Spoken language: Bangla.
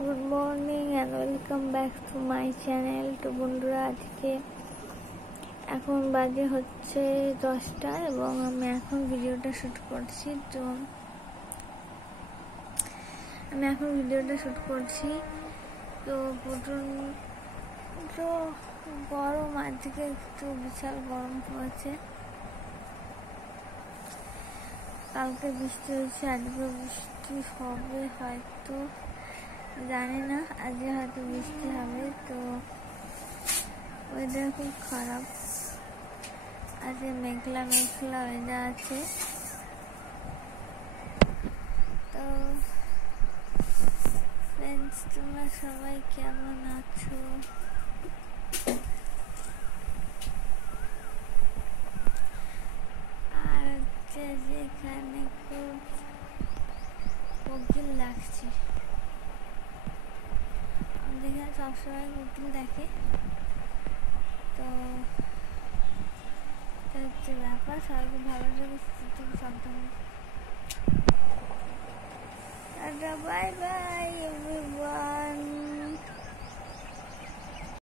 Good morning and welcome back to my channel. তো বন্ধুরা, আজকে এখন বাজে হচ্ছে 10টা এবং আমি এখন ভিডিওটা শ্যুট করছি। তো প্রচণ্ড গরম, আজকে একটু বিশাল গরম পড়েছে। কালকে বৃষ্টি হয়েছে, আজকে বৃষ্টি হবে হয়তো, জানি না, আজকে হয়তো বৃষ্টি হবে। তো ওয়েদার খুব খারাপ, আজকে মেঘলা ওয়েদার আছে। তো ফ্রেন্ডস, তোমরা সবাই কেমন আছো? আর হচ্ছে যেখানে খুব কোকিল লাগছে, আমাদের এখানে সবসময় কোকিল দেখে। তো হচ্ছে ব্যাপার, সবাইকে ভালো লাগে, সাবধানে। Bye bye.